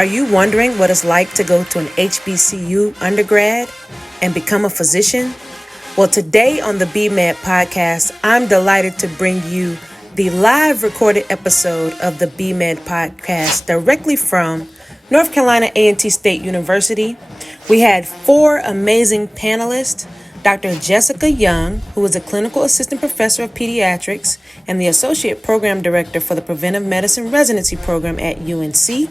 Are you wondering what it's like to go to an HBCU undergrad and become a physician? Well, today on the BMed podcast, I'm delighted to bring you the live recorded episode of the BMed podcast directly from North Carolina A&T State University. We had 4 amazing panelists: Dr. Jessica Young, who is a clinical assistant professor of pediatrics and the associate program director for the preventive medicine residency program at UNC.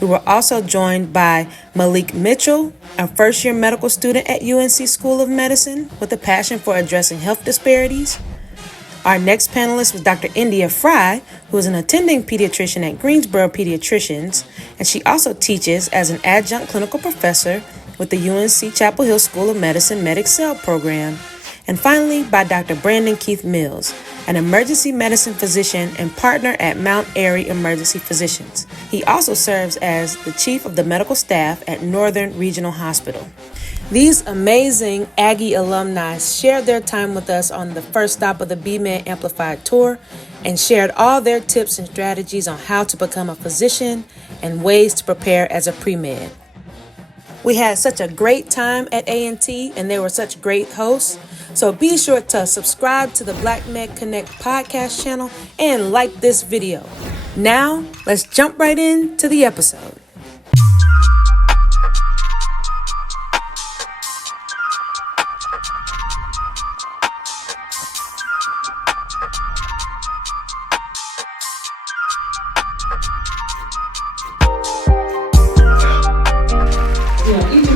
We were also joined by Malik Mitchell, a first-year medical student at UNC School of Medicine with a passion for addressing health disparities. Our next panelist was Dr. Endya Frye, who is an attending pediatrician at Greensboro Pediatricians, and she also teaches as an adjunct clinical professor with the UNC Chapel Hill School of Medicine MedExcel program. And finally, by Dr. Brandon Keith Mills, an emergency medicine physician and partner at Mount Airy Emergency Physicians. He also serves as the chief of the medical staff at Northern Regional Hospital. These amazing Aggie alumni shared their time with us on the first stop of the BMed Amplified Tour and shared all their tips and strategies on how to become a physician and ways to prepare as a pre-med. We had such a great time at A&T, and they were such great hosts. So be sure to subscribe to the Black Med Connect podcast channel and like this video. Now, let's jump right into the episode.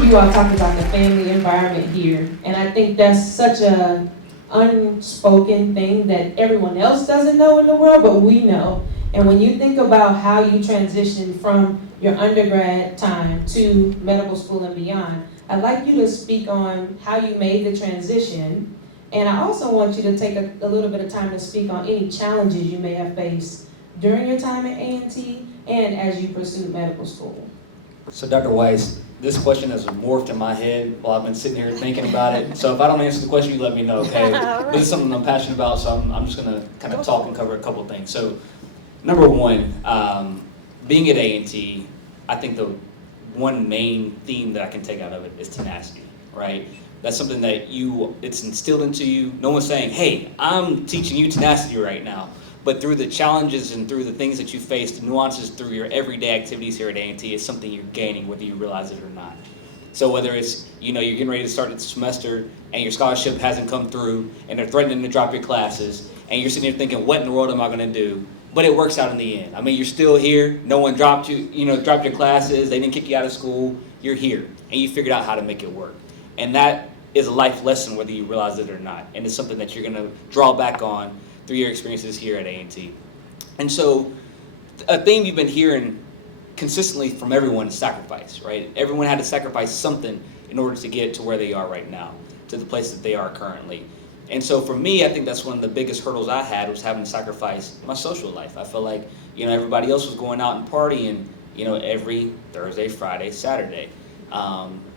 You all talked about the family environment here, and I think that's such a unspoken thing that everyone else doesn't know in the world, but we know. And when you think about how you transitioned from your undergrad time to medical school and beyond, I'd like you to speak on how you made the transition, and I also want you to take a little bit of time to speak on any challenges you may have faced during your time at A&T and as you pursued medical school. So Dr. Weiss, this question has morphed in my head while I've been sitting here thinking about it. So if I don't answer the question, you let me know, okay? Right. This is something I'm passionate about, so I'm just gonna kind of talk and cover a couple of things. So number one, being at A&T, I think the one main theme that I can take out of it is tenacity, right? That's something that it's instilled into you. No one's saying, hey, I'm teaching you tenacity right now. But through the challenges and through the things that you face, the nuances through your everyday activities here at A&T is something you're gaining whether you realize it or not. So whether it's, you're getting ready to start the semester and your scholarship hasn't come through and they're threatening to drop your classes and you're sitting here thinking, what in the world am I going to do? But it works out in the end. I mean, you're still here. No one dropped dropped your classes. They didn't kick you out of school. You're here and you figured out how to make it work. And that is a life lesson whether you realize it or not. And it's something that you're going to draw back on through your experiences here at A&T. And so a theme you've been hearing consistently from everyone is sacrifice, right? Everyone had to sacrifice something in order to get to where they are right now, to the place that they are currently. And so for me, I think that's one of the biggest hurdles I had was having to sacrifice my social life. I felt like, everybody else was going out and partying, every Thursday, Friday, Saturday.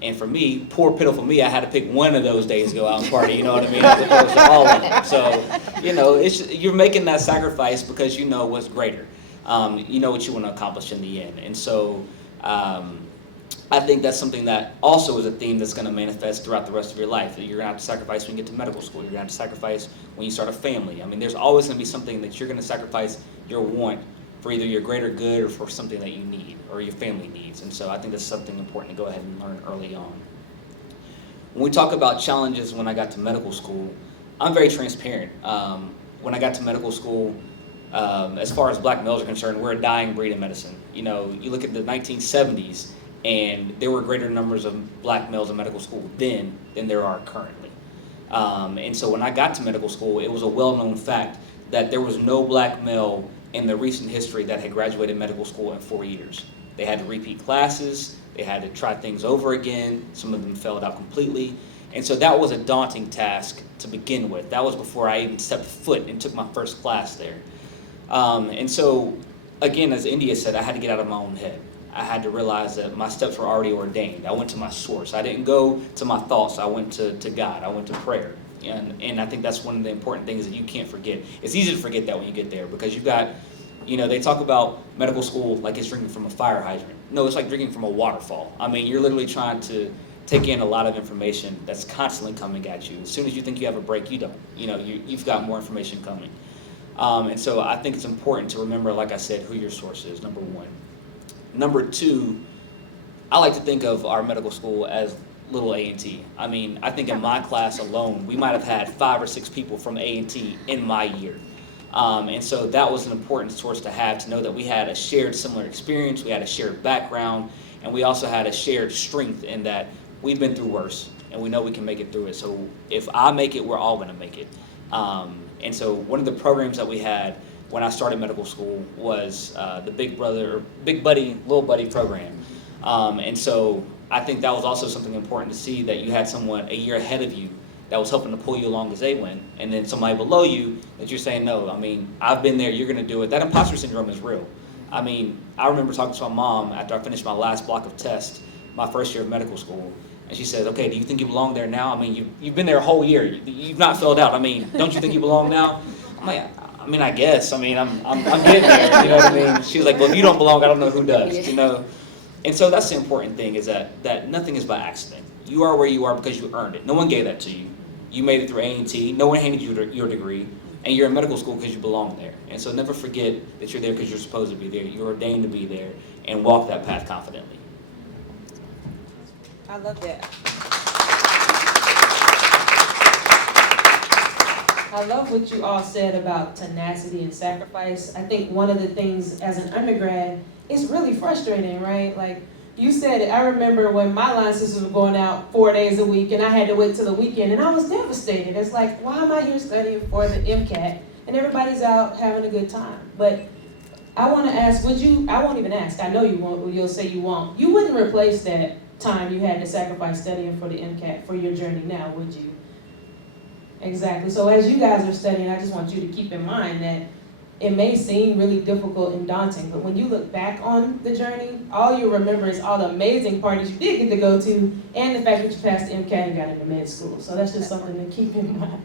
And for me, poor pitiful me, I had to pick one of those days to go out and party, you know what I mean, as opposed to all of them. So, you're making that sacrifice because you know what's greater. You know what you want to accomplish in the end. And so I think that's something that also is a theme that's going to manifest throughout the rest of your life. You're going to have to sacrifice when you get to medical school. You're going to have to sacrifice when you start a family. I mean, there's always going to be something that you're going to sacrifice your want for either your greater good or for something that you need or your family needs. And so I think that's something important to go ahead and learn early on. When we talk about challenges when I got to medical school, I'm very transparent. When I got to medical school, as far as black males are concerned, we're a dying breed in medicine. You look at the 1970s, and there were greater numbers of black males in medical school then than there are currently. And so when I got to medical school, it was a well-known fact that there was no black male in the recent history that had graduated medical school in 4 years. They had to repeat classes, they had to try things over again, some of them failed out completely. And so that was a daunting task to begin with. That was before I even stepped foot and took my first class there. And so, again, as Endya said, I had to get out of my own head. I had to realize that my steps were already ordained. I went to my source. I didn't go to my thoughts. I went to God. I went to prayer. And I think that's one of the important things that you can't forget. It's easy to forget that when you get there because you've got, they talk about medical school like it's drinking from a fire hydrant. No, it's like drinking from a waterfall. I mean, you're literally trying to take in a lot of information that's constantly coming at you. As soon as you think you have a break, you don't. You've got more information coming. And so I think it's important to remember, like I said, who your source is, number one. Number two, I like to think of our medical school as little A&T. I mean, I think in my class alone, we might have had 5 or 6 people from A&T in my year. And so that was an important source to have, to know that we had a shared similar experience, we had a shared background, and we also had a shared strength in that we've been through worse, and we know we can make it through it. So if I make it, we're all going to make it. And so one of the programs that we had when I started medical school was the Big Buddy, Little Buddy program. And so I think that was also something important to see, that you had someone a year ahead of you that was helping to pull you along as they went, and then somebody below you that you're saying, no, I mean, I've been there, you're going to do it. That imposter syndrome is real. I mean, I remember talking to my mom after I finished my last block of tests, my first year of medical school, and she said, okay, do you think you belong there now? I mean, you've been there a whole year. You've not filled out. I mean, don't you think you belong now? I'm like, I guess. I mean, I'm getting there, you know what I mean? She was like, well, if you don't belong, I don't know who does, you know? And so that's the important thing, is that nothing is by accident. You are where you are because you earned it. No one gave that to you. You made it through A&T. No one handed you your degree. And you're in medical school because you belong there. And so never forget that you're there because you're supposed to be there. You're ordained to be there, and walk that path confidently. I love that. I love what you all said about tenacity and sacrifice. I think one of the things as an undergrad, it's really frustrating, right? Like you said, I remember when my line sisters were going out 4 days a week and I had to wait till the weekend, and I was devastated. It's like, why am I here studying for the MCAT and everybody's out having a good time? But I want to ask, I won't even ask, I know you won't, you'll say you won't. You wouldn't replace that time you had to sacrifice studying for the MCAT for your journey now, would you? Exactly. So as you guys are studying, I just want you to keep in mind that it may seem really difficult and daunting, but when you look back on the journey, all you remember is all the amazing parties you did get to go to, and the fact that you passed the MCAT and got into med school. So that's just something to keep in mind.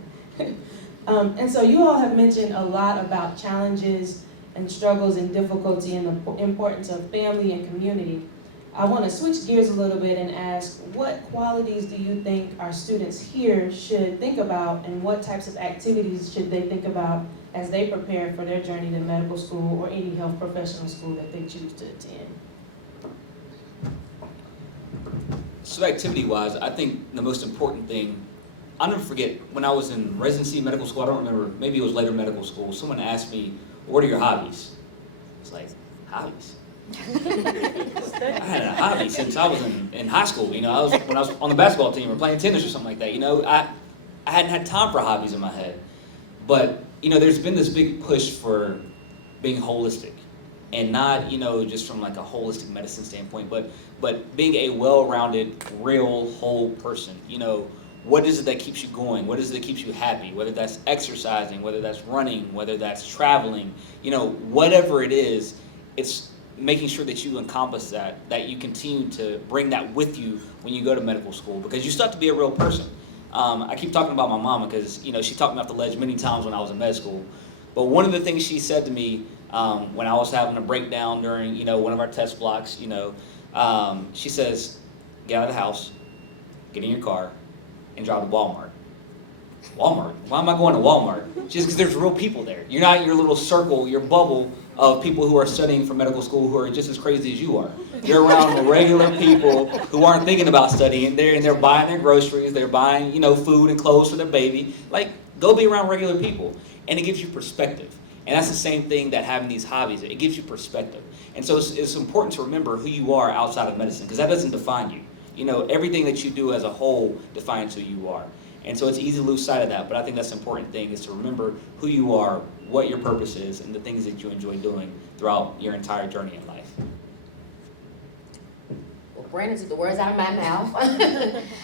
And so you all have mentioned a lot about challenges and struggles and difficulty and the importance of family and community. I want to switch gears a little bit and ask, what qualities do you think our students here should think about, and what types of activities should they think about as they prepare for their journey to medical school or any health professional school that they choose to attend? So activity-wise, I think the most important thing, I'll never forget, when I was in residency medical school, I don't remember, maybe it was later medical school, someone asked me, what are your hobbies? It's like, hobbies? I had a hobby since I was in high school. When I was on the basketball team or playing tennis or something like that. I hadn't had time for hobbies in my head. But there's been this big push for being holistic, and not just from like a holistic medicine standpoint, but being a well-rounded, real, whole person. What is it that keeps you going? What is it that keeps you happy? Whether that's exercising, whether that's running, whether that's traveling, whatever it is, it's making sure that you encompass that you continue to bring that with you when you go to medical school, because you still have to be a real person. I keep talking about my mama because, she talked me off the ledge many times when I was in med school. But one of the things she said to me when I was having a breakdown during, one of our test blocks, she says, get out of the house, get in your car, and drive to Walmart. Walmart? Why am I going to Walmart? Just because there's real people there. You're not in your little circle, your bubble of people who are studying for medical school who are just as crazy as you are. You're around regular people who aren't thinking about studying. They're buying their groceries. They're buying, food and clothes for their baby. Like, go be around regular people. And it gives you perspective. And that's the same thing that having these hobbies. It gives you perspective. And so it's important to remember who you are outside of medicine, because that doesn't define you. Everything that you do as a whole defines who you are. And so it's easy to lose sight of that, but I think that's the important thing, is to remember who you are, what your purpose is, and the things that you enjoy doing throughout your entire journey in life. Well, Brandon took the words out of my mouth.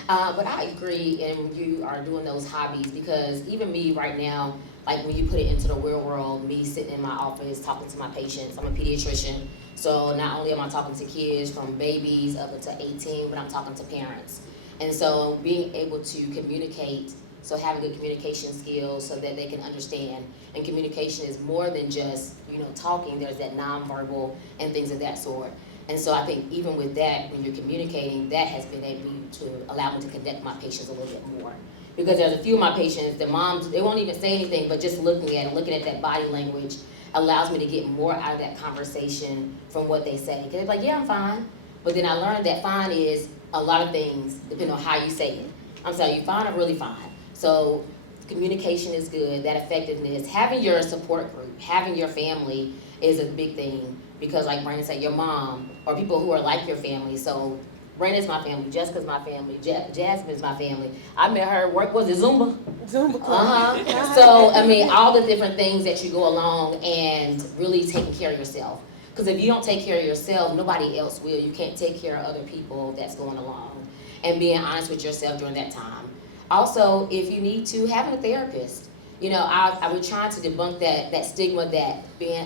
But I agree, and you are doing those hobbies, because even me right now, like when you put it into the real world, me sitting in my office talking to my patients, I'm a pediatrician, so not only am I talking to kids from babies up until 18, but I'm talking to parents. And so being able to communicate, so having good communication skills so that they can understand. And communication is more than just, talking. There's that nonverbal and things of that sort. And so I think even with that, when you're communicating, that has been able to allow me to connect my patients a little bit more. Because there's a few of my patients, the moms, they won't even say anything, but just looking at that body language allows me to get more out of that conversation from what they say. Because they're like, yeah, I'm fine. But then I learned that fine is a lot of things, depending on how you say it. I'm sorry, you fine or really fine. So communication is good, that effectiveness, having your support group, having your family is a big thing. Because like Brandon said, your mom, or people who are like your family. So Brandon's my family, Jessica's my family, Jasmine's my family. I met her, work was it Zumba? Zumba club. So, I mean, all the different things that you go along and really taking care of yourself. Because if you don't take care of yourself, nobody else will. You can't take care of other people that's going along. And being honest with yourself during that time. Also, if you need to, having a therapist. You know, I was trying to debunk that stigma that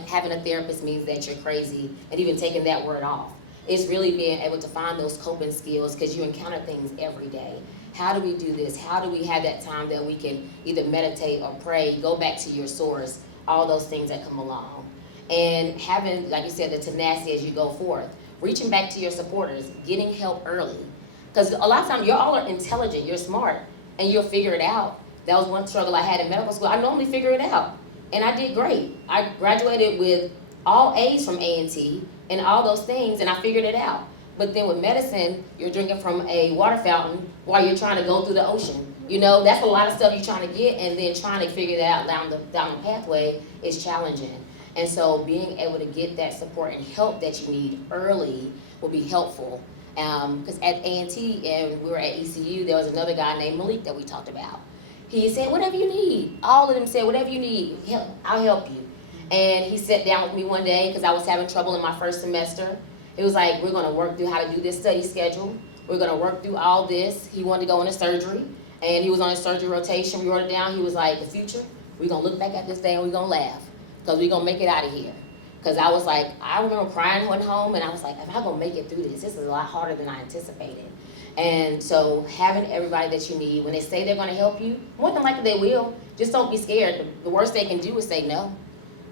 having a therapist means that you're crazy, and even taking that word off. It's really being able to find those coping skills because you encounter things every day. How do we do this? How do we have that time that we can either meditate or pray, go back to your source, all those things that come along. And having, like you said, the tenacity as you go forth, reaching back to your supporters, getting help early. Because a lot of times you all are intelligent, you're smart, and you'll figure it out. That was one struggle I had in medical school. I normally figure it out, and I did great. I graduated with all A's from A&T and all those things, and I figured it out. But then with medicine, you're drinking from a water fountain while you're trying to go through the ocean. You know, that's a lot of stuff you're trying to get, and then trying to figure that out down the pathway is challenging. And so being able to get that support and help that you need early will be helpful. Because at A&T, and we were at ECU, there was another guy named Malik that we talked about. He said, whatever you need. All of them said, whatever you need, I'll help you. And he sat down with me one day because I was having trouble in my first semester. It was like, we're going to work through how to do this study schedule. We're going to work through all this. He wanted to go into surgery, and he was on his surgery rotation. We wrote it down. He was like, the future, we're going to look back at this day and we're going to laugh because we're going to make it out of here. Because I was like, I remember crying when home, and I was like, if I'm going to make it through this is a lot harder than I anticipated. And so having everybody that you need, when they say they're going to help you, more than likely they will. Just don't be scared. The worst they can do is say no.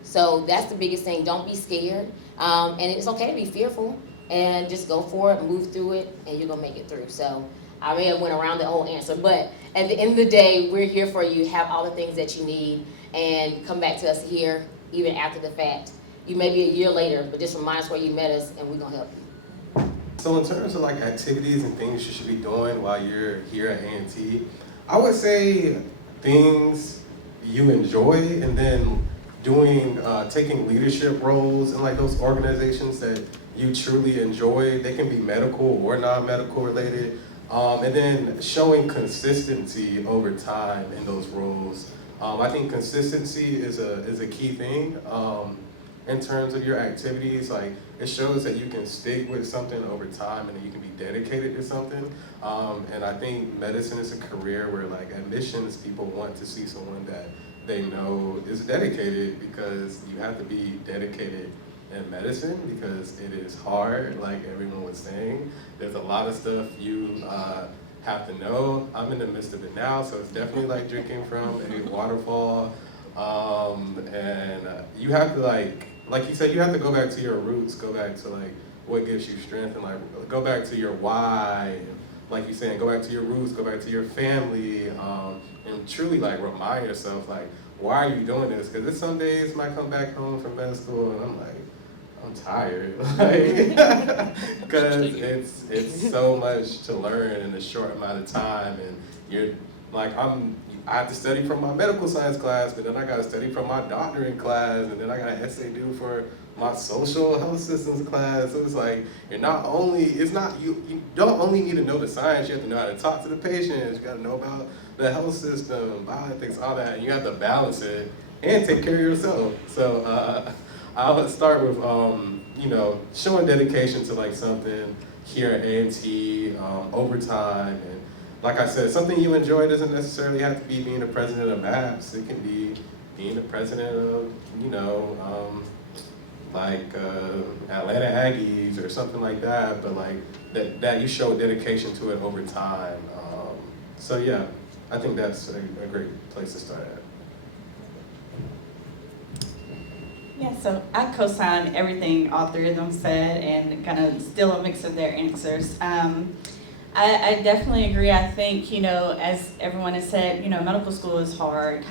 So that's the biggest thing. Don't be scared. And it's okay to be fearful. And just go for it, move through it, and you're going to make it through. So I may have went around the whole answer, but at the end of the day, we're here for you. Have all the things that you need, and come back to us here even after the fact. You may be a year later, but just remind us where you met us, and we're going to help you. So in terms of like activities and things you should be doing while you're here at A&T, I would say things you enjoy, and then doing, taking leadership roles in like those organizations that you truly enjoy. They can be medical or non-medical related. And then showing consistency over time in those roles. I think consistency is a key thing. In terms of your activities, like it shows that you can stick with something over time and that you can be dedicated to something. And I think medicine is a career where like admissions, people want to see someone that they know is dedicated, because you have to be dedicated in medicine because it is hard, like everyone was saying. There's a lot of stuff you have to know. I'm in the midst of it now, so it's definitely like drinking from a waterfall. And you have to like you said, you have to go back to your roots, go back to like what gives you strength, and like go back to your why. And like you're saying, go back to your roots, go back to your family, and truly like remind yourself like, why are you doing this? Because there's some days I might come back home from med school and I'm like, I'm tired, because it's so much to learn in a short amount of time, and you're like I have to study from my medical science class, but then I got to study from my doctorate class, and then I got an essay due for my social health systems class. So it's like you don't only need to know the science, you have to know how to talk to the patients, you got to know about the health system, bioethics, all that, and you have to balance it and take care of yourself. So I would start with showing dedication to like something here at A&T over time. And like I said, something you enjoy doesn't necessarily have to be being the president of MAPS. It can be being the president of, Atlanta Aggies or something like that. But like that you show dedication to it over time. So yeah, I think that's a great place to start at. Yeah, so I co-sign everything all three of them said and kind of still a mix of their answers. I definitely agree. I think, as everyone has said, medical school is hard.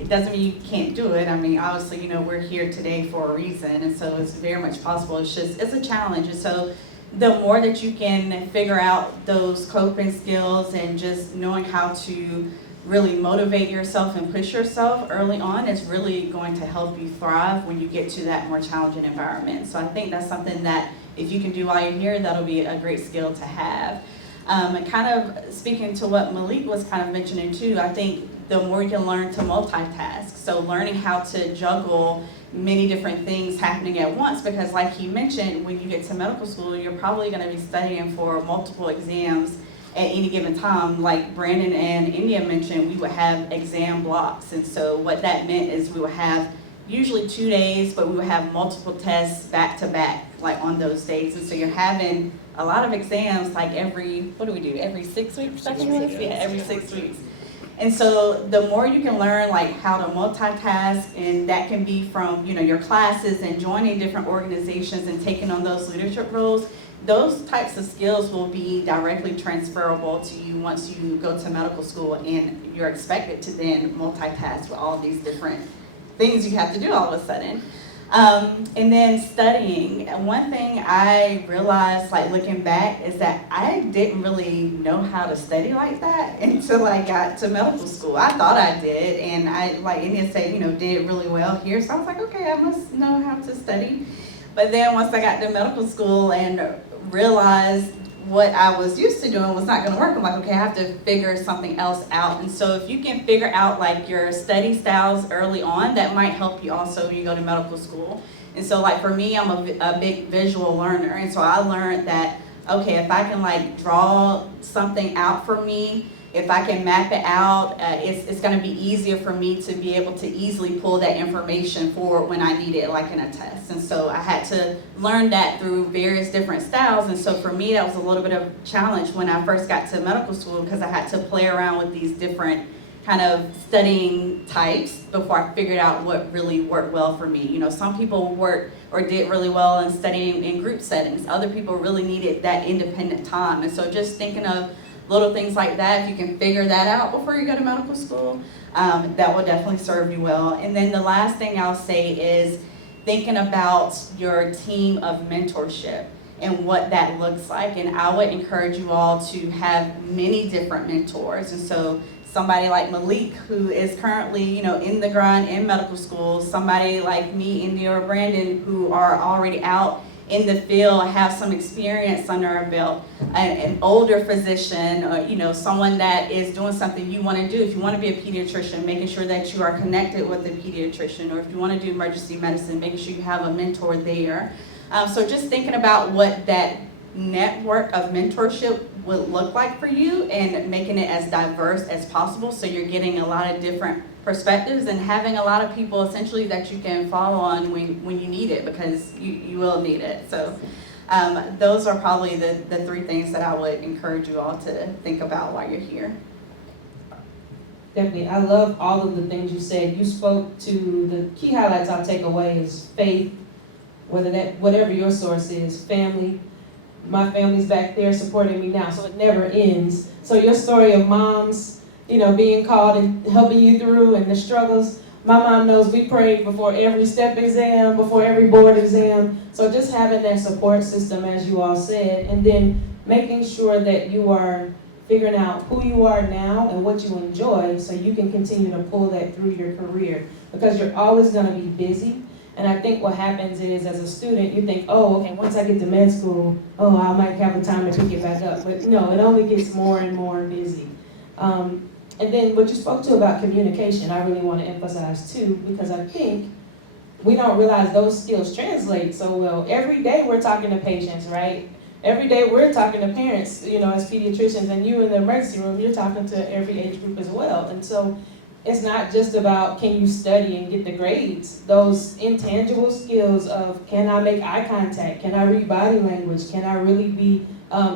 It doesn't mean you can't do it. I mean, obviously, we're here today for a reason, and so it's very much possible. It's a challenge. And so the more that you can figure out those coping skills and just knowing how to really motivate yourself and push yourself early on is really going to help you thrive when you get to that more challenging environment. So I think that's something that if you can do while you're here, that'll be a great skill to have. And kind of speaking to what Malik was kind of mentioning too, I think the more you can learn to multitask. So learning how to juggle many different things happening at once, because like he mentioned, when you get to medical school, you're probably going to be studying for multiple exams at any given time. Like Brandon and Endya mentioned, we would have exam blocks. And so what that meant is we would have usually 2 days, but we would have multiple tests back to back, like on those days. And so you're having a lot of exams, like every 6 weeks? I think it was? Yeah, every 6 weeks. And so the more you can learn like how to multitask, and that can be from, your classes and joining different organizations and taking on those leadership roles, those types of skills will be directly transferable to you once you go to medical school and you're expected to then multitask with all these different things you have to do all of a sudden. And then studying. One thing I realized, like looking back, is that I didn't really know how to study like that until I got to medical school. I thought I did, and I, like Endya said, did really well here. So I was like, okay, I must know how to study. But then once I got to medical school and realized what I was used to doing was not going to work, I'm like, okay, I have to figure something else out. And so if you can figure out like your study styles early on, that might help you also when you go to medical school. And so like for me, I'm a big visual learner. And so I learned that, okay, if I can like draw something out for me, if I can map it out, it's going to be easier for me to be able to easily pull that information forward when I need it, like in a test. And so I had to learn that through various different styles. And so for me, that was a little bit of a challenge when I first got to medical school, because I had to play around with these different kind of studying types before I figured out what really worked well for me. Some people worked or did really well in studying in group settings. Other people really needed that independent time. And so just thinking of little things like that, if you can figure that out before you go to medical school, that will definitely serve you well. And then the last thing I'll say is thinking about your team of mentorship and what that looks like. And I would encourage you all to have many different mentors. And so somebody like Malik, who is currently, in the grind in medical school, somebody like me, Endya or Brandon, who are already out in the field, have some experience under our belt, an older physician, or someone that is doing something you want to do. If you want to be a pediatrician, making sure that you are connected with a pediatrician, or if you want to do emergency medicine, making sure you have a mentor there. So just thinking about what that network of mentorship would look like for you, and making it as diverse as possible, so you're getting a lot of different perspectives and having a lot of people essentially that you can fall on when you need it, because you will need it. So those are probably the three things that I would encourage you all to think about while you're here. Definitely. I love all of the things you said. You spoke to the key highlights I'll take away is faith, whatever your source is, family. My family's back there supporting me now, so it never ends. So your story of moms, being called and helping you through and the struggles. My mom knows we prayed before every step exam, before every board exam. So just having that support system, as you all said, and then making sure that you are figuring out who you are now and what you enjoy, so you can continue to pull that through your career, because you're always going to be busy. And I think what happens is, as a student, you think, oh, okay, once I get to med school, oh, I might have the time to pick it back up. But no, it only gets more and more busy. And then what you spoke to about communication, I really want to emphasize too, because I think we don't realize those skills translate so well. Every day we're talking to patients, right? Every day we're talking to parents, as pediatricians, and you in the emergency room, you're talking to every age group as well. And so it's not just about can you study and get the grades. Those intangible skills of, can I make eye contact? Can I read body language? Can I really be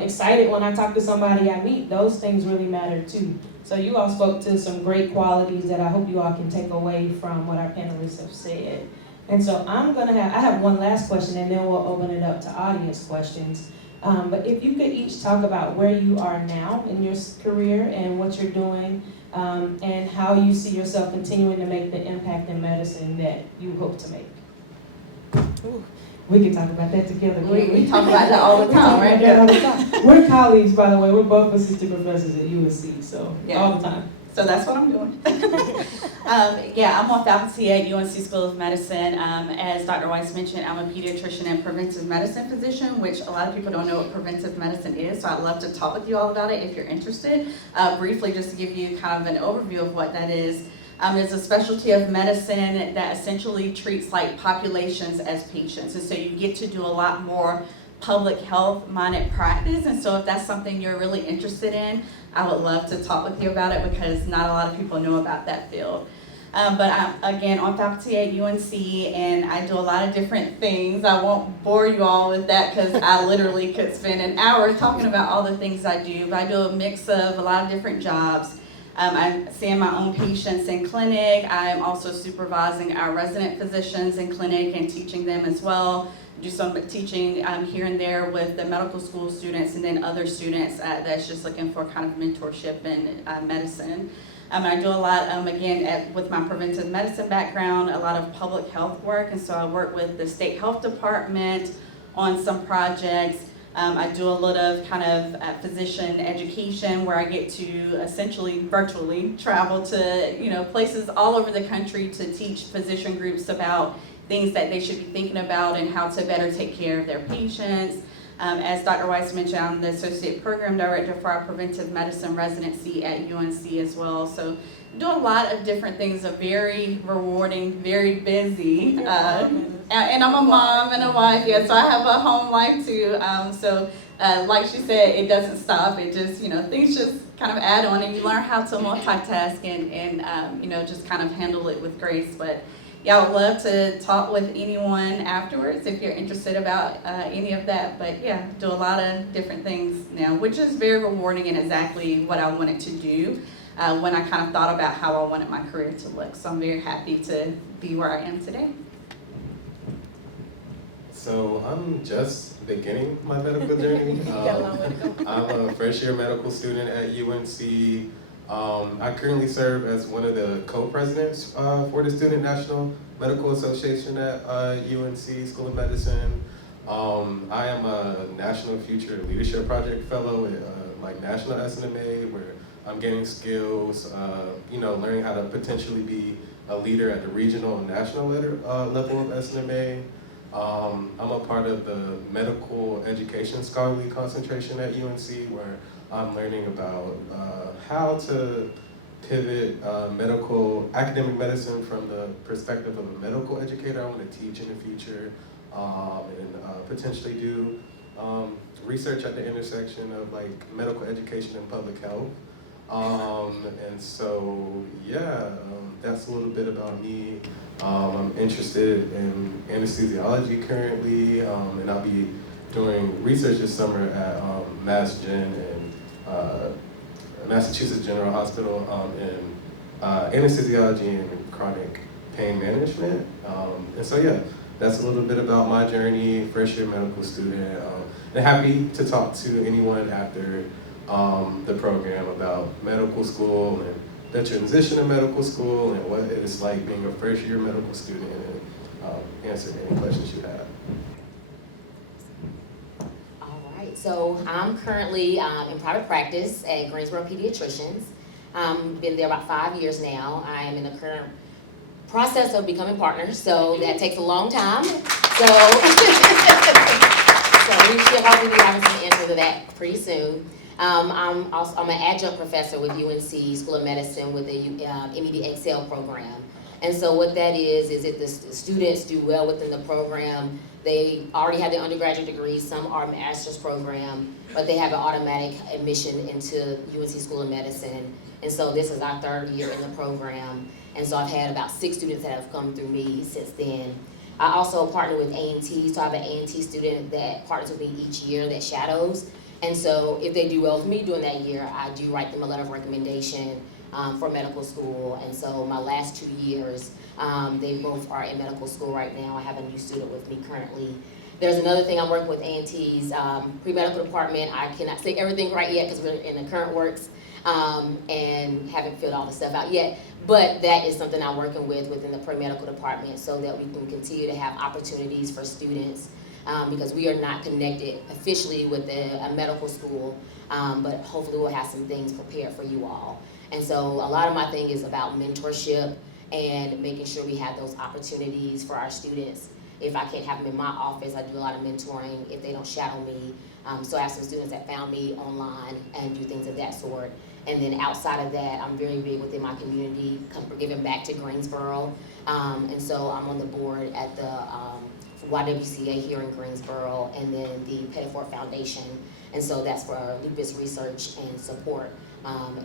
excited when I talk to somebody I meet? Those things really matter too. So you all spoke to some great qualities that I hope you all can take away from what our panelists have said. And so I have one last question, and then we'll open it up to audience questions. But if you could each talk about where you are now in your career and what you're doing, and how you see yourself continuing to make the impact in medicine that you hope to make. Ooh, we can talk about that together. We talk about that all the time, right? Yeah. We're colleagues, by the way. We're both assistant professors at UNC, so Yeah. all the time. So that's what I'm doing. I'm on faculty at UNC School of Medicine. As Dr. Weiss mentioned, I'm a pediatrician and preventive medicine physician, which a lot of people don't know what preventive medicine is, so I'd love to talk with you all about it if you're interested. Briefly, just to give you kind of an overview of what that is. It's a specialty of medicine that essentially treats like populations as patients, and so you get to do a lot more public health minded practice. And so if that's something you're really interested in, I would love to talk with you about it because not a lot of people know about that field. But I'm, again, on faculty at UNC, and I do a lot of different things. I won't bore you all with that because I literally could spend an hour talking about all the things I do. But I do a mix of a lot of different jobs. I'm seeing my own patients in clinic. I'm also supervising our resident physicians in clinic and teaching them as well. Do some teaching here and there with the medical school students, and then other students that's just looking for kind of mentorship in medicine. I do a lot, with my preventive medicine background, a lot of public health work, and so I work with the state health department on some projects. I do a lot of kind of physician education where I get to essentially virtually travel to places all over the country to teach physician groups about things that they should be thinking about and how to better take care of their patients. As Dr. Weiss mentioned, I'm the Associate Program Director for our Preventive Medicine residency at UNC as well. So I do a lot of different things, are very rewarding, very busy. And I'm a mom and a wife, so I have a home life too. Like she said, it doesn't stop. It just, things just kind of add on, and you learn how to multitask and just kind of handle it with grace. But yeah, I would love to talk with anyone afterwards if you're interested about any of that. But yeah, do a lot of different things now, which is very rewarding and exactly what I wanted to do when I kind of thought about how I wanted my career to look. So I'm very happy to be where I am today. So I'm just beginning my medical journey. I'm a first year medical student at UNC. I currently serve as one of the co-presidents for the Student National Medical Association at UNC School of Medicine. I am a National Future Leadership Project Fellow at National SNMA, where I'm gaining skills, learning how to potentially be a leader at the regional and national level of SNMA. I'm a part of the Medical Education Scholarly Concentration at UNC, where I'm learning about how to pivot academic medicine from the perspective of a medical educator. I want to teach in the future and potentially do research at the intersection of medical education and public health. That's a little bit about me. I'm interested in anesthesiology currently, and I'll be doing research this summer at Mass Gen and Massachusetts General Hospital in anesthesiology and chronic pain management. That's a little bit about my journey, first year medical student, and happy to talk to anyone after the program about medical school and the transition to medical school and what it's like being a first year medical student, and answer any questions you have. So I'm currently in private practice at Greensboro Pediatricians. Been there about 5 years now. I am in the current process of becoming partners, so that takes a long time. So, so we should hopefully be having some answer to that pretty soon. I'm an adjunct professor with UNC School of Medicine with the MED Excel program. And so what that is if the students do well within the program, they already have their undergraduate degrees, some are master's program, but they have an automatic admission into UNC School of Medicine. And so this is our 3rd year in the program. And so I've had about 6 students that have come through me since then. I also partner with A&T, so I have an A&T student that partners with me each year that shadows. And so if they do well with me during that year, I do write them a letter of recommendation for medical school. And so my last 2 years, they both are in medical school right now. I have a new student with me currently. There's another thing I'm working with A&T's pre-medical department. I cannot say everything right yet because we're in the current works and haven't filled all the stuff out yet. But that is something I'm working with within the pre-medical department so that we can continue to have opportunities for students because we are not connected officially with a medical school, but hopefully we'll have some things prepared for you all. And so a lot of my thing is about mentorship and making sure we have those opportunities for our students. If I can't have them in my office, I do a lot of mentoring if they don't shadow me. So I have some students that found me online and do things of that sort. And then outside of that, I'm very big within my community, giving back to Greensboro. And so I'm on the board at the YWCA here in Greensboro, and then the Pettiford Foundation. And so that's for lupus research and support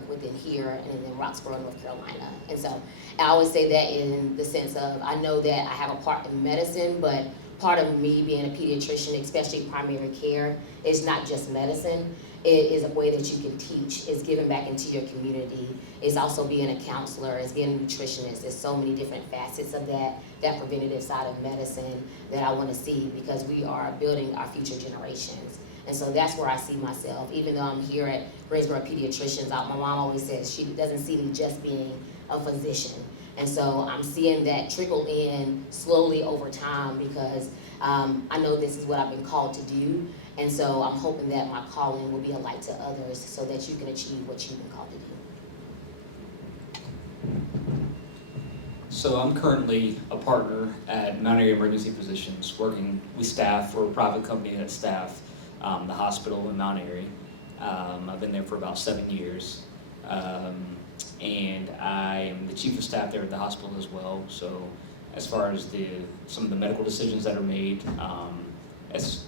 within here and then Roxborough, North Carolina. And so I always say that in the sense of, I know that I have a part in medicine, but part of me being a pediatrician, especially primary care, is not just medicine. It is a way that you can teach. It's giving back into your community. It's also being a counselor. It's being a nutritionist. There's so many different facets of that preventative side of medicine that I want to see because we are building our future generations. And so that's where I see myself. Even though I'm here at Greensboro Pediatricians, my mom always says she doesn't see me just being a physician. And so I'm seeing that trickle in slowly over time because I know this is what I've been called to do. And so I'm hoping that my calling will be a light to others so that you can achieve what you've been called to do. So I'm currently a partner at Mount Airy Emergency Physicians, working with staff for a private company that staff the hospital in Mount Airy. I've been there for about 7 years. And I am the chief of staff there at the hospital as well. So as far as some of the medical decisions that are made, as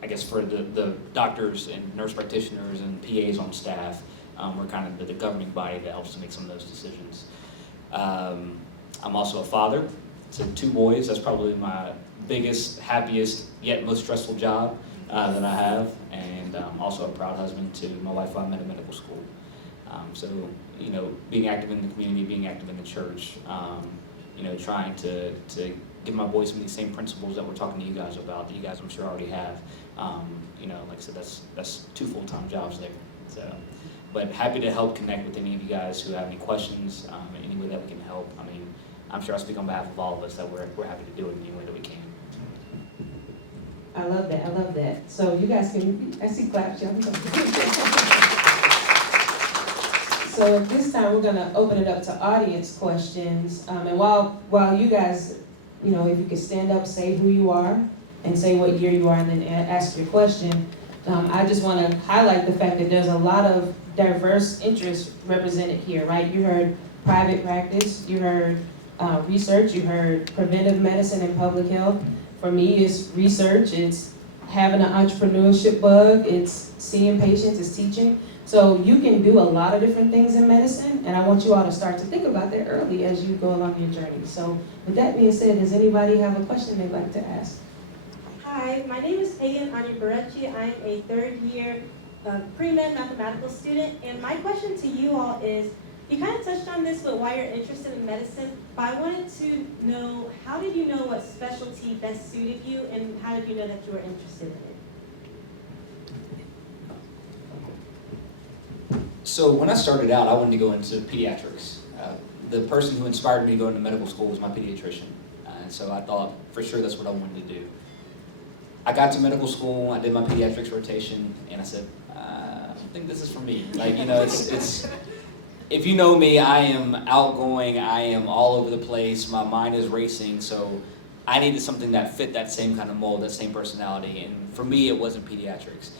I guess for the doctors and nurse practitioners and PAs on staff, we're kind of the governing body that helps to make some of those decisions. I'm also a father to 2 boys. That's probably my biggest, happiest, yet most stressful job that I have. And I'm also a proud husband to my wife who I met in medical school. So, you know, being active in the community, being active in the church, you know, trying to give my boys some of these same principles that we're talking to you guys about, that you guys I'm sure already have. You know, like I said, that's 2 full-time jobs there. So, but happy to help connect with any of you guys who have any questions, in any way that we can help. I mean, I'm sure I speak on behalf of all of us that we're happy to do it in any way that we can. I love that. I love that. So you guys I see claps, y'all. So at this time, we're gonna open it up to audience questions. And while you guys, you know, if you could stand up, say who you are, and say what year you are, and then ask your question. I just want to highlight the fact that there's a lot of diverse interests represented here, right? You heard private practice, you heard research, you heard preventive medicine and public health. For me, it's research, it's having an entrepreneurship bug, it's seeing patients, it's teaching. So you can do a lot of different things in medicine, and I want you all to start to think about that early as you go along your journey. So with that being said, does anybody have a question they'd like to ask? Hi, my name is Pagan Anibarechi. I'm a 3rd year pre-med mathematical student, and my question to you all is, you kind of touched on this with why you're interested in medicine, but I wanted to know, how did you know what specialty best suited you, and how did you know that you were interested in it? So when I started out, I wanted to go into pediatrics. The person who inspired me to go into medical school was my pediatrician. And so I thought for sure that's what I wanted to do. I got to medical school, I did my pediatrics rotation, and I said, I don't think this is for me. Like, you know, it's if you know me, I am outgoing, I am all over the place, my mind is racing, so I needed something that fit that same kind of mold, that same personality, and for me, it wasn't pediatrics.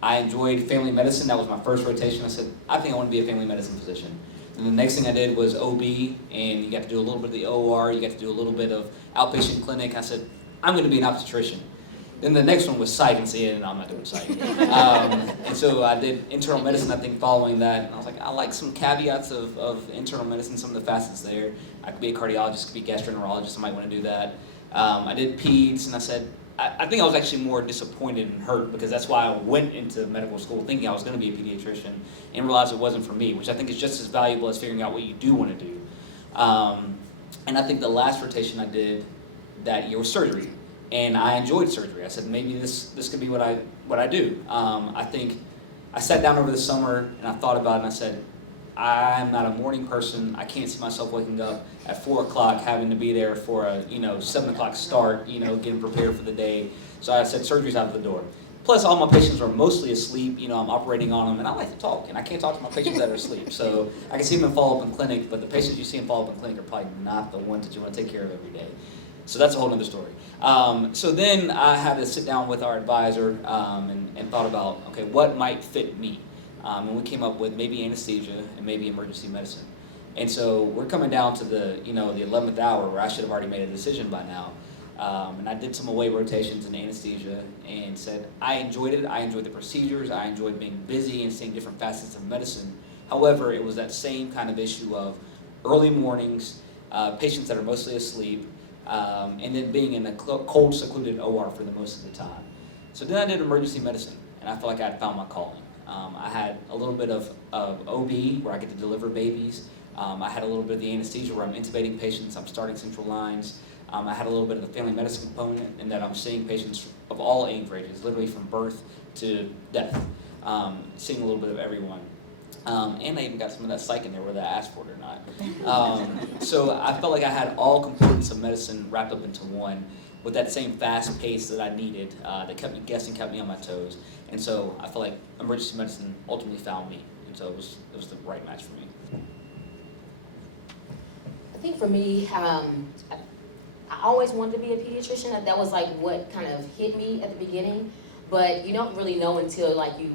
I enjoyed family medicine. That was my first rotation. I said, I think I want to be a family medicine physician. And the next thing I did was OB, and you got to do a little bit of the OR, you got to do a little bit of outpatient clinic. I said, I'm going to be an obstetrician. Then the next one was psych, and said, no, I'm not doing psych. And so I did internal medicine, I think, following that. And I was like, I like some caveats of internal medicine, some of the facets there. I could be a cardiologist, could be a gastroenterologist, I might want to do that. I did peds, and I said, I think I was actually more disappointed and hurt because that's why I went into medical school thinking I was going to be a pediatrician and realized it wasn't for me, which I think is just as valuable as figuring out what you do want to do. And I think the last rotation I did that year was surgery, and I enjoyed surgery. I said maybe this could be what I do. I think I sat down over the summer and I thought about it and I said, I'm not a morning person. I can't see myself waking up at 4 o'clock, having to be there for a 7 o'clock start, getting prepared for the day. So I said surgery's out of the door. Plus, all my patients are mostly asleep. I'm operating on them, and I like to talk, and I can't talk to my patients that are asleep. So I can see them in follow-up in clinic, but the patients you see in follow-up in clinic are probably not the ones that you want to take care of every day. So that's a whole other story. So then I had to sit down with our advisor and thought about, okay, what might fit me? And we came up with maybe anesthesia and maybe emergency medicine. And so we're coming down to the 11th hour where I should have already made a decision by now. And I did some away rotations in anesthesia and said I enjoyed it. I enjoyed the procedures. I enjoyed being busy and seeing different facets of medicine. However, it was that same kind of issue of early mornings, patients that are mostly asleep, and then being in a cold, secluded OR for the most of the time. So then I did emergency medicine, and I felt like I had found my calling. I had a little bit of OB, where I get to deliver babies. I had a little bit of the anesthesia, where I'm intubating patients, I'm starting central lines. I had a little bit of the family medicine component, in that I'm seeing patients of all age ranges, literally from birth to death, seeing a little bit of everyone. And I even got some of that psych in there, whether I asked for it or not. So I felt like I had all components of medicine wrapped up into one, with that same fast pace that I needed, that kept me guessing, kept me on my toes. And so I felt like emergency medicine ultimately found me, and so it was the right match for me. I think for me, I always wanted to be a pediatrician. That was like what kind of hit me at the beginning, but you don't really know until like you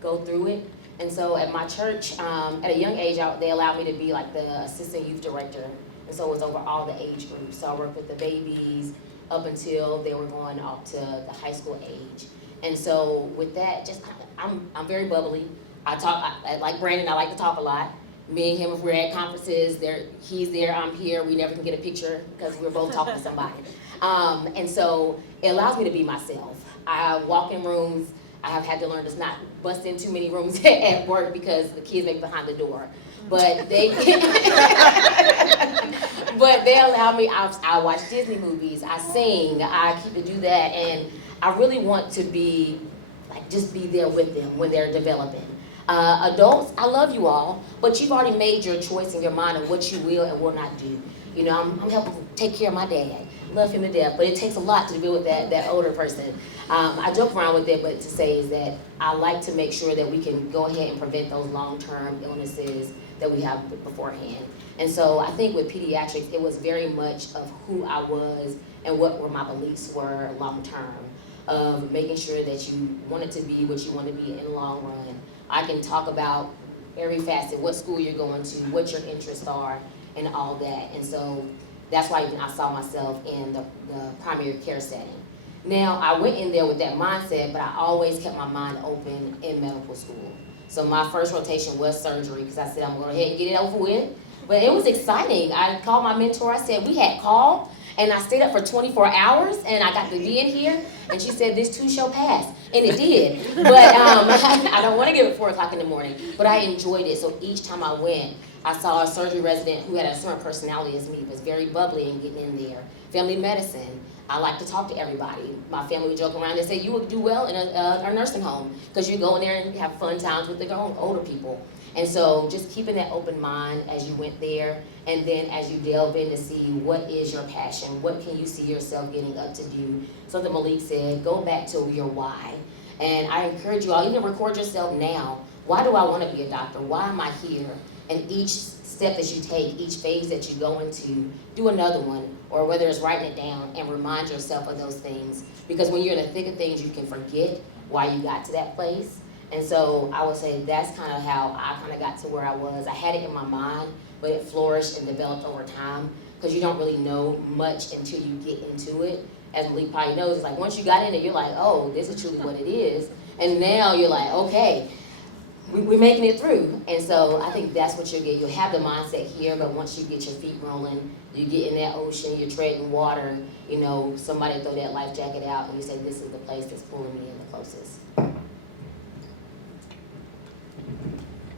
go through it. And so at my church, at a young age, they allowed me to be like the assistant youth director, and so it was over all the age groups. So I worked with the babies up until they were going off to the high school age. And so with that, I'm very bubbly. I like Brandon, I like to talk a lot. Me and him, if we're at conferences, he's there, I'm here, we never can get a picture because we're both talking to somebody. And so it allows me to be myself. I walk in rooms, I have had to learn to not bust in too many rooms at work because the kids make behind the door. But they allow me, I watch Disney movies, I sing, I keep to do that, and I really want to be, like, just be there with them when they're developing. Adults, I love you all, but you've already made your choice in your mind of what you will and will not do. I'm helping take care of my dad. Love him to death, but it takes a lot to deal with that older person. I joke around with it, but to say is that I like to make sure that we can go ahead and prevent those long-term illnesses that we have beforehand. And so I think with pediatrics, it was very much of who I was and what were my beliefs were long-term, of making sure that you wanted to be what you want to be in the long run. I can talk about every facet, what school you're going to, what your interests are, and all that. And so that's why even I saw myself in the primary care setting. Now, I went in there with that mindset, but I always kept my mind open in medical school. So my first rotation was surgery, because I said I'm going to go ahead and get it over with. But it was exciting. I called my mentor, I said, we had call, and I stayed up for 24 hours, and I got to be in here, and she said, this too shall pass. And it did. But I don't want to give it 4 o'clock in the morning, but I enjoyed it. So each time I went, I saw a surgery resident who had a certain personality as me, was very bubbly and getting in there. Family medicine, I like to talk to everybody. My family would joke around and say, you would do well in a nursing home, because you go in there and have fun times with the older people. And so just keeping that open mind as you went there, and then as you delve in to see what is your passion, what can you see yourself getting up to do. Something Malik said, go back to your why. And I encourage you all, even record yourself now. Why do I want to be a doctor? Why am I here? And each step that you take, each phase that you go into, do another one, or whether it's writing it down, and remind yourself of those things. Because when you're in the thick of things, you can forget why you got to that place. And so I would say that's kind of how I kind of got to where I was. I had it in my mind, but it flourished and developed over time, because you don't really know much until you get into it. As Malik probably knows, it's like once you got in it, you're like, oh, this is truly what it is. And now you're like, okay, we're making it through. And so I think that's what you'll get. You'll have the mindset here, but once you get your feet rolling, you get in that ocean, you're treading water, you know, somebody throw that life jacket out and you say, this is the place that's pulling me in the closest.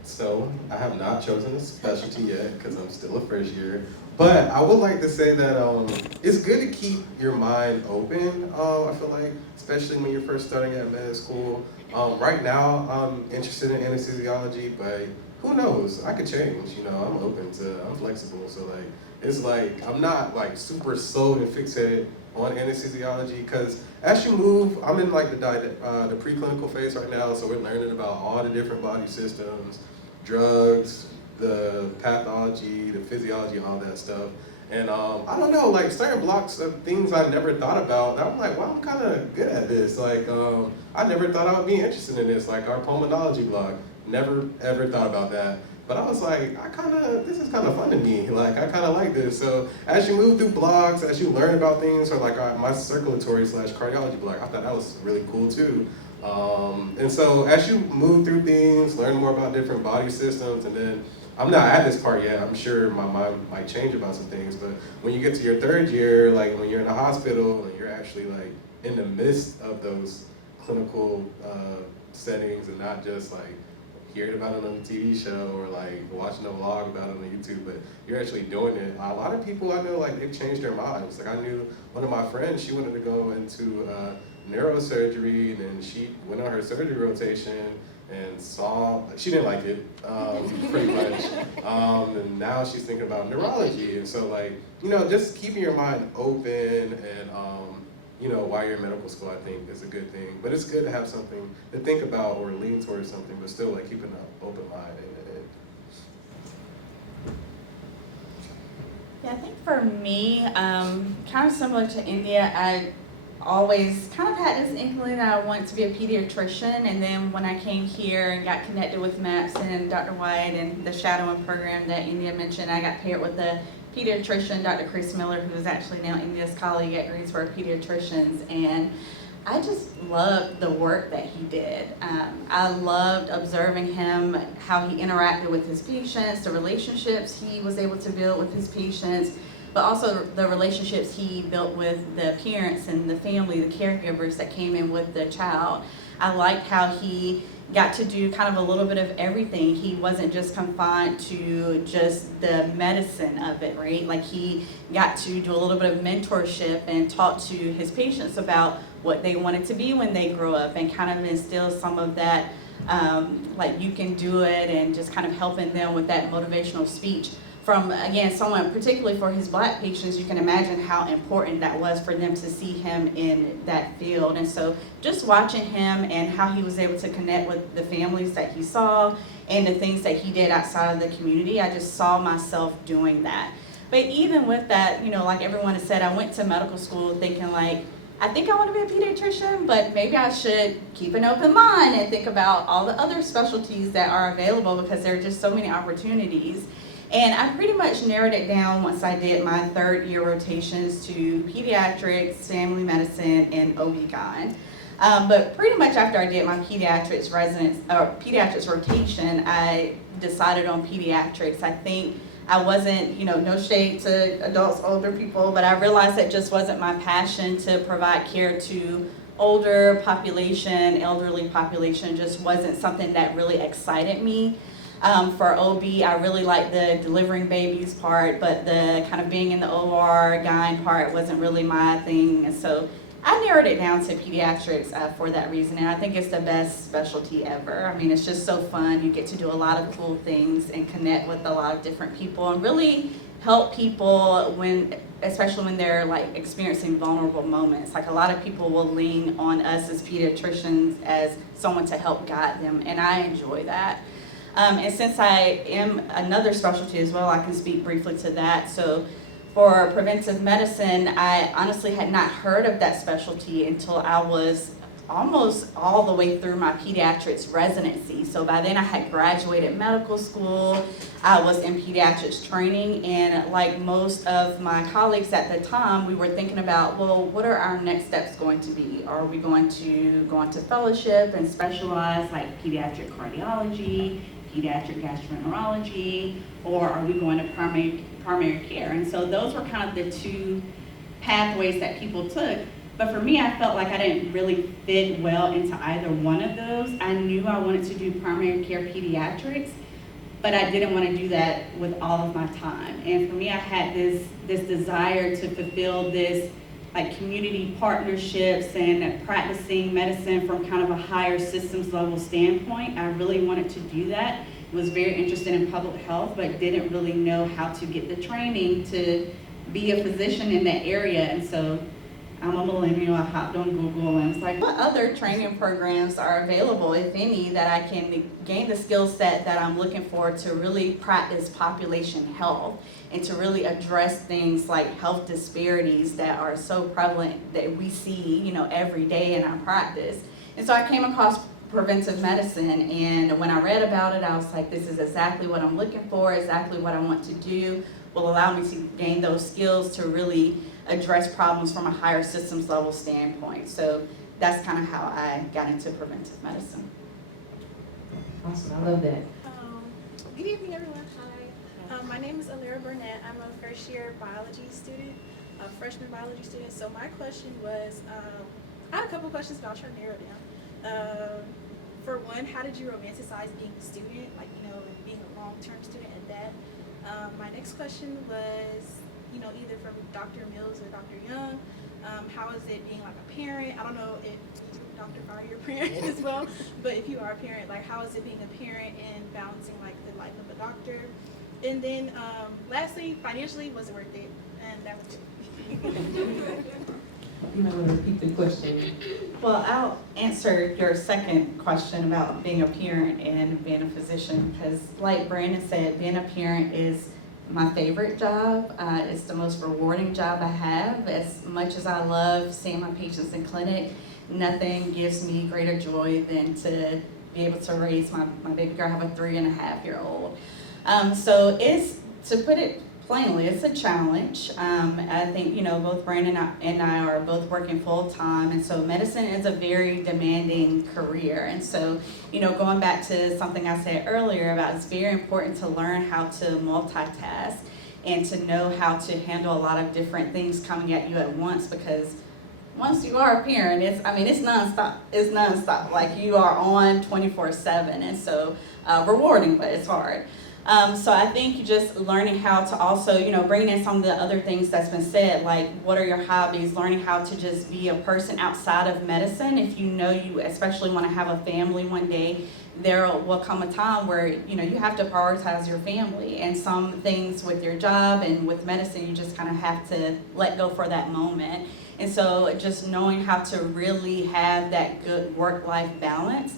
So I have not chosen a specialty yet because I'm still a first year. But I would like to say that it's good to keep your mind open, I feel like, especially when you're first starting at med school. Right now, I'm interested in anesthesiology, but who knows? I could change, you know, I'm flexible. So like, it's like, I'm not like super sold and fixated on anesthesiology because as you move, I'm in like the preclinical phase right now. So we're learning about all the different body systems, drugs, the pathology, the physiology, all that stuff. And I don't know, like certain blocks of things I never thought about. I'm like, well, I'm kind of good at this. Like, I never thought I would be interested in this. Like our pulmonology block, never ever thought about that. But I was like, this is kind of fun to me. Like, I kind of like this. So as you move through blocks, as you learn about things, or like my circulatory / cardiology block, I thought that was really cool too. And so as you move through things, learn more about different body systems, and then I'm not at this part yet. I'm sure my mind might change about some things, but when you get to your third year, like when you're in a hospital and you're actually like in the midst of those clinical settings and not just like hearing about it on a TV show or like watching a vlog about it on YouTube, but you're actually doing it. A lot of people I know, like they've changed their minds. Like I knew one of my friends, she wanted to go into neurosurgery, and then she went on her surgery rotation and she didn't like it, pretty much. And now she's thinking about neurology. And so like, you know, just keeping your mind open and, you know, while you're in medical school, I think is a good thing. But it's good to have something to think about or lean towards something, but still like keeping an open mind. Yeah, I think for me, kind of similar to Endya, I always kind of had this inkling that I wanted to be a pediatrician, and then when I came here and got connected with MAPS and Dr. White and the shadowing program that Endya mentioned, I got paired with a pediatrician, Dr. Chris Miller, who is actually now Endya's colleague at Greensboro Pediatricians, and I just loved the work that he did. I loved observing him, how he interacted with his patients, the relationships he was able to build with his patients, but also the relationships he built with the parents and the family, the caregivers that came in with the child. I liked how he got to do kind of a little bit of everything. He wasn't just confined to just the medicine of it, right? Like he got to do a little bit of mentorship and talk to his patients about what they wanted to be when they grow up, and kind of instill some of that, like you can do it, and just kind of helping them with that motivational speech. From, again, someone, particularly for his Black patients, you can imagine how important that was for them to see him in that field. And so just watching him and how he was able to connect with the families that he saw and the things that he did outside of the community, I just saw myself doing that. But even with that, you know, like everyone has said, I went to medical school thinking like, I think I want to be a pediatrician, but maybe I should keep an open mind and think about all the other specialties that are available, because there are just so many opportunities. And I pretty much narrowed it down once I did my third year rotations to pediatrics, family medicine, and OB-GYN. But pretty much after I did my pediatrics rotation, I decided on pediatrics. I think I wasn't, you know, no shade to adults, older people, but I realized that just wasn't my passion to provide care to older population, elderly population. Just wasn't something that really excited me. For OB, I really liked the delivering babies part, but the kind of being in the OR, GYN part wasn't really my thing. And so I narrowed it down to pediatrics for that reason, and I think it's the best specialty ever. I mean, it's just so fun. You get to do a lot of cool things and connect with a lot of different people and really help people especially when they're like experiencing vulnerable moments. Like a lot of people will lean on us as pediatricians as someone to help guide them, and I enjoy that. And since I am another specialty as well, I can speak briefly to that. So for preventive medicine, I honestly had not heard of that specialty until I was almost all the way through my pediatrics residency. So by then I had graduated medical school, I was in pediatrics training, and like most of my colleagues at the time, we were thinking about, well, what are our next steps going to be? Are we going to go into fellowship and specialize like pediatric cardiology, pediatric gastroenterology, or are we going to primary care? And so those were kind of the two pathways that people took. But for me, I felt like I didn't really fit well into either one of those. I knew I wanted to do primary care pediatrics, but I didn't want to do that with all of my time. And for me, I had this desire to fulfill this like community partnerships and practicing medicine from kind of a higher systems level standpoint. I really wanted to do that. Was very interested in public health, but didn't really know how to get the training to be a physician in that area. And so I'm a millennial, I hopped on Google and was like, what other training programs are available, if any, that I can gain the skill set that I'm looking for to really practice population health and to really address things like health disparities that are so prevalent that we see, every day in our practice. And so I came across preventive medicine, and when I read about it, I was like, this is exactly what I'm looking for, exactly what I want to do, will allow me to gain those skills to really address problems from a higher systems level standpoint. So that's kind of how I got into preventive medicine. Awesome, I love that. Good evening, everyone. Hi. My name is Alira Burnett. I'm a first year biology student, a freshman biology student. So my question was, I had a couple questions, but I'll try to narrow it down. For one, how did you romanticize being a student, and being a long-term student at that? My next question was, either from Dr. Mills or Dr. Young, how is it being like a parent? I don't know if Dr. Frye, you're a parent as well, but if you are a parent, like how is it being a parent and balancing like the life of a doctor? And then lastly, financially, was it worth it? And that was it. You might want to repeat the question. Well, I'll answer your second question about being a parent and being a physician, because like Brandon said, being a parent is my favorite job. It's the most rewarding job I have. As much as I love seeing my patients in clinic, nothing gives me greater joy than to be able to raise my baby girl. I have a 3.5-year-old. So it's, to put it plainly, it's a challenge. I think, both Brandon and I are both working full time, and so medicine is a very demanding career. And so, going back to something I said earlier about it's very important to learn how to multitask and to know how to handle a lot of different things coming at you at once, because once you are a parent, it's nonstop. It's nonstop. Like, you are on 24/7, and so rewarding, but it's hard. So I think just learning how to also, bringing in some of the other things that's been said, like what are your hobbies, learning how to just be a person outside of medicine. If you especially want to have a family one day, there will come a time where, you have to prioritize your family, and some things with your job and with medicine, you just kind of have to let go for that moment. And so just knowing how to really have that good work-life balance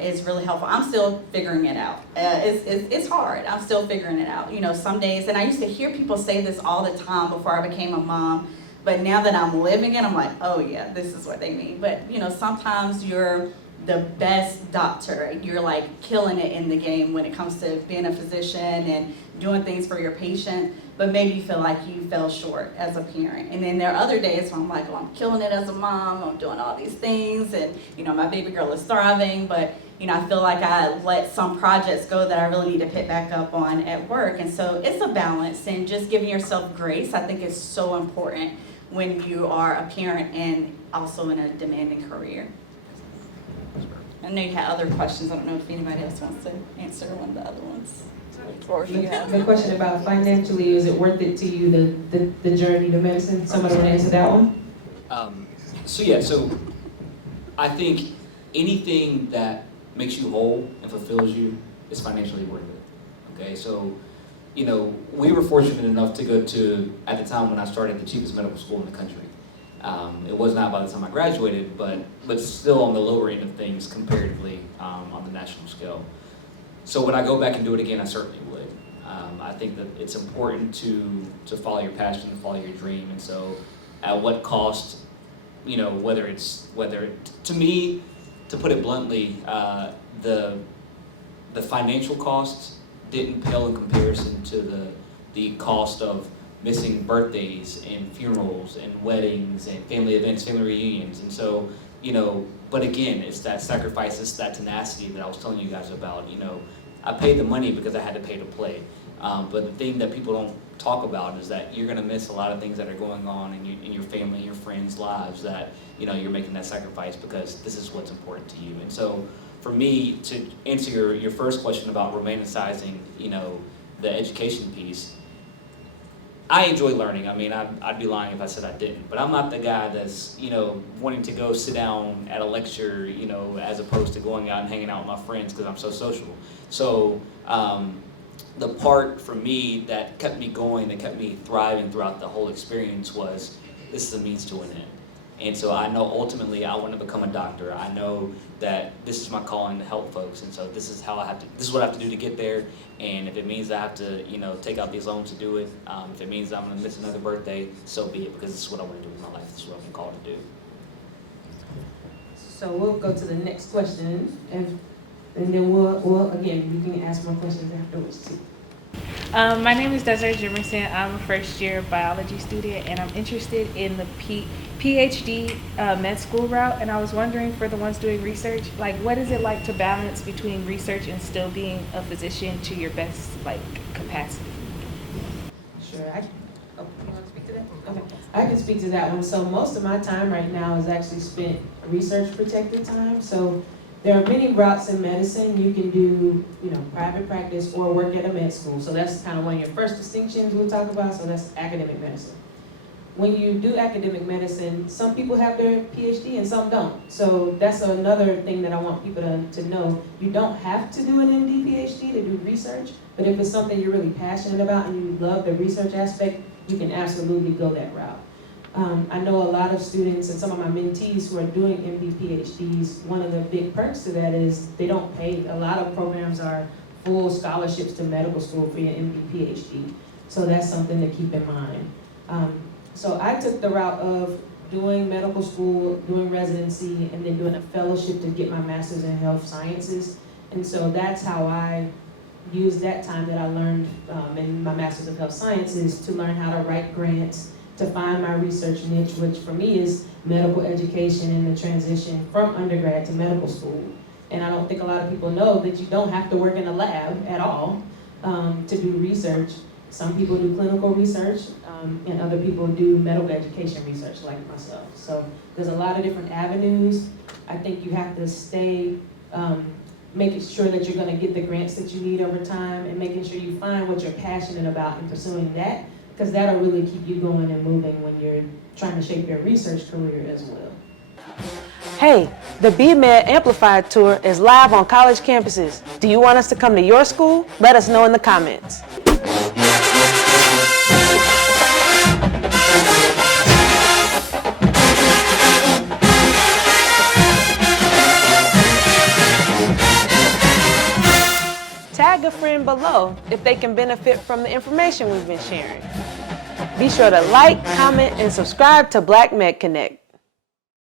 is really helpful. I'm still figuring it out. It's hard. I'm still figuring it out. Some days, and I used to hear people say this all the time before I became a mom, but now that I'm living it, I'm like, oh yeah, this is what they mean. But sometimes you're the best doctor. You're like killing it in the game when it comes to being a physician and doing things for your patient, but maybe you feel like you fell short as a parent. And then there are other days when I'm like, well, I'm killing it as a mom, I'm doing all these things, and my baby girl is thriving, but I feel like I let some projects go that I really need to pick back up on at work. And so it's a balance, and just giving yourself grace, I think, is so important when you are a parent and also in a demanding career. I know you had other questions. I don't know if anybody else wants to answer one of the other ones. The question about financially, is it worth it to you, the journey to medicine? Somebody want to answer that one? So I think anything that makes you whole and fulfills you is financially worth it. Okay, so we were fortunate enough to go to, at the time when I started, the cheapest medical school in the country. It was not by the time I graduated, but still on the lower end of things comparatively on the national scale. So would I go back and do it again? I certainly would. I think that it's important to follow your passion, follow your dream, and so at what cost to me, to put it bluntly, the financial costs didn't pale in comparison to the cost of missing birthdays and funerals and weddings and family events, family reunions. And so, but again, it's that sacrifice, it's that tenacity that I was telling you guys about. I paid the money because I had to pay to play. But the thing that people don't talk about is that you're gonna miss a lot of things that are going on in your family, your friends' lives, that you're making that sacrifice because this is what's important to you. And so for me, to answer your first question about romanticizing, the education piece, I enjoy learning. I mean, I'd be lying if I said I didn't. But I'm not the guy that's, wanting to go sit down at a lecture, as opposed to going out and hanging out with my friends because I'm so social. So the part for me that kept me going, that kept me thriving throughout the whole experience was, this is a means to an end. And so I know ultimately I want to become a doctor. I know that this is my calling to help folks, and so this is what I have to do to get there. And if it means I have to, take out these loans to do it, if it means I'm going to miss another birthday, so be it, because this is what I want to do with my life. This is what I'm called to do. So we'll go to the next question, and then we'll again, you can ask more questions afterwards too. My name is Desiree Jimerson. I'm a first-year biology student, and I'm interested in the PhD med school route. And I was wondering, for the ones doing research, what is it like to balance between research and still being a physician to your best capacity? Sure, you want to speak to that? Okay, I can speak to that one. So most of my time right now is actually spent research-protected time. So there are many routes in medicine. You can do, private practice or work at a med school. So that's kind of one of your first distinctions we'll talk about. So that's academic medicine. When you do academic medicine, some people have their PhD and some don't. So that's another thing that I want people to know. You don't have to do an MD PhD to do research, but if it's something you're really passionate about and you love the research aspect, you can absolutely go that route. I know a lot of students and some of my mentees who are doing MD PhDs, one of the big perks to that is they don't pay. A lot of programs are full scholarships to medical school for your MD PhD. So that's something to keep in mind. So I took the route of doing medical school, doing residency, and then doing a fellowship to get my master's in health sciences. And so that's how I used that time that I learned in my master's of health sciences to learn how to write grants, to find my research niche, which for me is medical education and the transition from undergrad to medical school. And I don't think a lot of people know that you don't have to work in a lab at all to do research. Some people do clinical research, and other people do medical education research like myself. So there's a lot of different avenues. I think you have to stay making sure that you're gonna get the grants that you need over time and making sure you find what you're passionate about and pursuing that, because that'll really keep you going and moving when you're trying to shape your research career as well. Hey, the BMed Amplified Tour is live on college campuses. Do you want us to come to your school? Let us know in the comments. Tag a friend below if they can benefit from the information we've been sharing. Be sure to like, comment, and subscribe to Black Med Connect.